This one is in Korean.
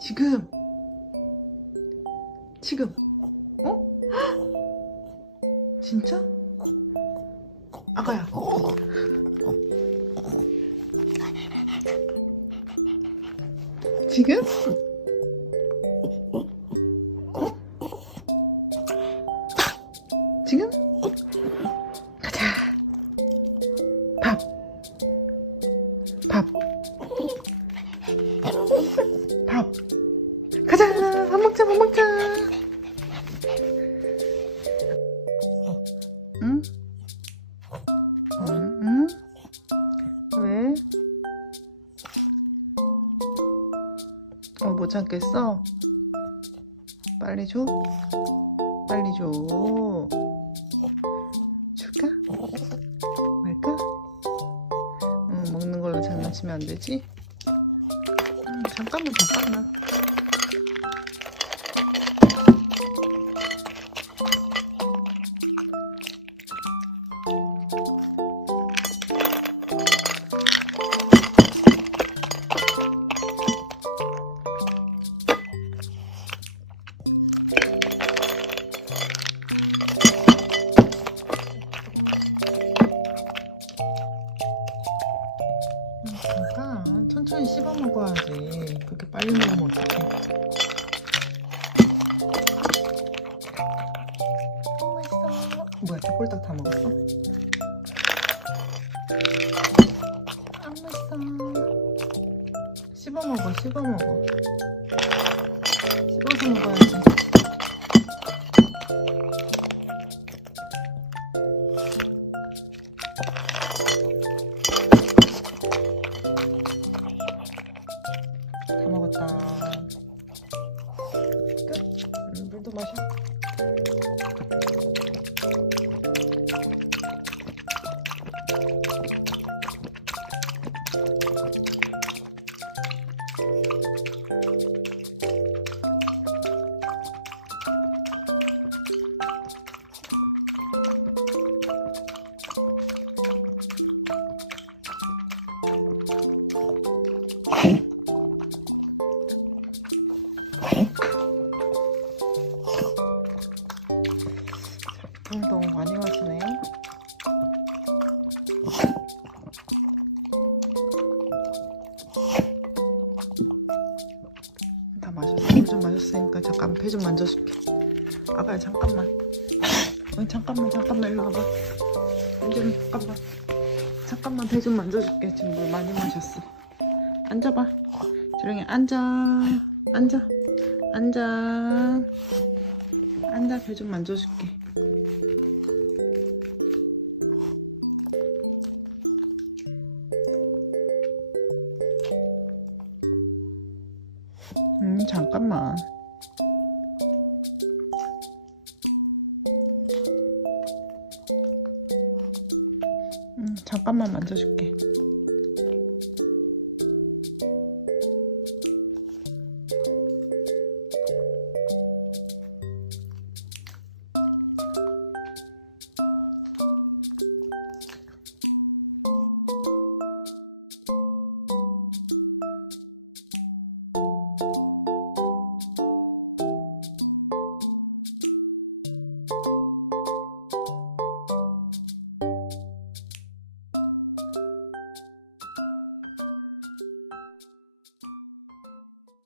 지금 지금 어? 진짜? 아가야 지금? 어? 지금? 가자 밥 밥. 밥. 가자. 밥 먹자. 밥 먹자. 응? 응? 응? 왜? 어, 못 참겠어? 빨리 줘? 빨리 줘. 줄까? 말까? 응, 먹는 걸로 장난치면 안 되지? 음, 잠깐만, 잠깐만. 그렇게 빨리 먹으면 어떡해. 어 맛있어 뭐야 족볼떡 다 먹었어? 안 맛있어? 씹어 먹어 씹어 먹어. 씹어서 먹어야지 다 먹었다. 끝. 음, 물도 마셔 운동 많이 마시네. 다 마셨어. 물좀 마셨으니까 잠깐 배좀 만져줄게. 아가야 잠깐만. 어, 잠깐만 잠깐만 일로 와봐. 좀 잠깐만. 잠깐만 배 좀 만져줄게. 지금 물 많이 마셨어. 앉아봐. 조용히 앉아. 앉아 앉아. 앉아 배 좀 만져줄게. 음 잠깐만. 음 잠깐만 만져줄게